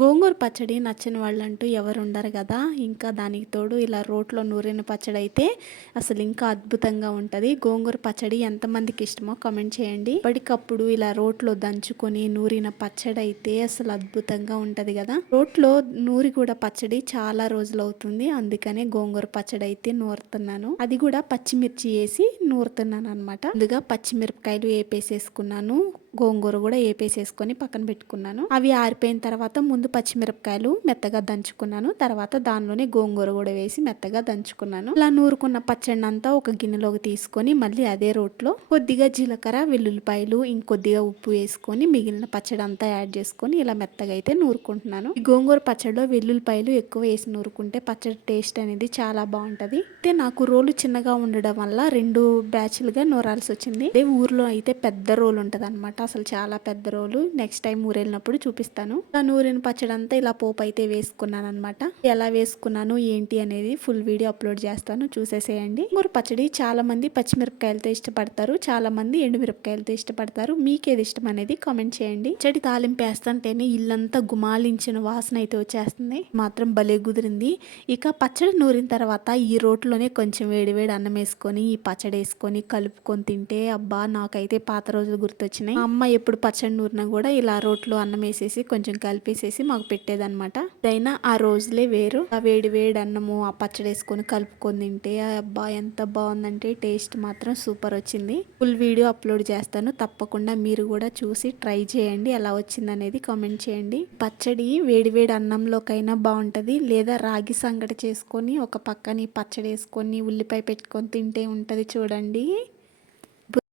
గోంగూర పచ్చడి నచ్చని వాళ్ళంటూ ఎవరు ఉండరు కదా. ఇంకా దానికి తోడు ఇలా రోట్లో నూరిన పచ్చడి అయితే అసలు ఇంకా అద్భుతంగా ఉంటుంది. గోంగూర పచ్చడి ఎంతమందికి ఇష్టమో కమెంట్ చేయండి. ఇప్పటికప్పుడు ఇలా రోట్లో దంచుకొని నూరిన పచ్చడి అయితే అసలు అద్భుతంగా ఉంటుంది కదా. రోట్లో నూరి కూడా పచ్చడి చాలా రోజులు అవుతుంది, అందుకనే గోంగూర పచ్చడి అయితే నూరుతున్నాను. అది కూడా పచ్చిమిర్చి వేసి నూరుతున్నాను అనమాట. ముందుగా పచ్చిమిరపకాయలు వేపేసేసుకున్నాను, గోంగూర కూడా వేపేసేసుకొని పక్కన పెట్టుకున్నాను. అవి ఆరిపోయిన తర్వాత ముందు పచ్చిమిరపకాయలు మెత్తగా దంచుకున్నాను, తర్వాత దానిలోనే గోంగూర కూడా వేసి మెత్తగా దంచుకున్నాను. ఇలా నూరుకున్న పచ్చడి అంతా ఒక గిన్నెలోకి తీసుకొని మళ్ళీ అదే రోట్లో కొద్దిగా జీలకర్ర, వెల్లుల్లిపాయలు, ఇంకొద్దిగా ఉప్పు వేసుకొని మిగిలిన పచ్చడి అంతా యాడ్ చేసుకొని ఇలా మెత్తగా అయితే నూరుకుంటున్నాను. ఈ గోంగూర పచ్చడిలో వెల్లుల్లిపాయలు ఎక్కువ వేసి నూరుకుంటే పచ్చడి టేస్ట్ అనేది చాలా బాగుంటది. అయితే నాకు రోలు చిన్నగా ఉండడం వల్ల 2 బ్యాచ్లుగా నూరాల్సి వచ్చింది. అదే ఊర్లో అయితే పెద్ద రోలు ఉంటది అనమాట, అసలు చాలా పెద్ద రోలు. నెక్స్ట్ టైం ఊరు వెళ్ళినప్పుడు చూపిస్తాను. ఇలా నూరిన పచ్చడి అంతా ఇలా పోపు అయితే వేసుకున్నాను అనమాట. ఎలా వేసుకున్నాను ఏంటి అనేది ఫుల్ వీడియో అప్లోడ్ చేస్తాను, చూసేసేయండి. గోంగూర పచ్చడి చాలా మంది పచ్చిమిరపకాయలతో ఇష్టపడతారు, చాలా మంది ఎండుమిరపకాయలతో ఇష్టపడతారు. మీకేది ఇష్టం అనేది కామెంట్ చేయండి. పచ్చడి తాలింపు వేస్తుంటేనే ఇల్లంతా గుమాలించిన వాసన అయితే వచ్చేస్తుంది, మాత్రం భలే కుదిరింది. ఇక పచ్చడి నూరిన తర్వాత ఈ రోట్లోనే కొంచెం వేడివేడి అన్నం వేసుకొని ఈ పచ్చడి వేసుకొని కలుపుకొని తింటే అబ్బా, నాకైతే పాత రోజులు గుర్తొచ్చినాయి. మా అమ్మ ఎప్పుడు పచ్చడి నూరినా కూడా ఇలా రోట్లో అన్నం వేసేసి కొంచెం కలిపేసేసి మాకు పెట్టేదన్నమాట. అయినా ఆ రోజులే వేరు. ఆ వేడి వేడి అన్నము ఆ పచ్చడి వేసుకొని కలుపుకొని తింటే అబ్బా ఎంత బాగుందంటే టేస్ట్ మాత్రం సూపర్ వచ్చింది. ఫుల్ వీడియో అప్లోడ్ చేస్తాను, తప్పకుండా మీరు కూడా చూసి ట్రై చేయండి. ఎలా వచ్చింది అనేది కామెంట్ చేయండి. పచ్చడి వేడి వేడి అన్నంలోకైనా బాగుంటది, లేదా రాగి సంగటి చేసుకొని ఒక పక్కని పచ్చడి వేసుకొని ఉల్లిపాయ పెట్టుకొని తింటే ఉంటది చూడండి.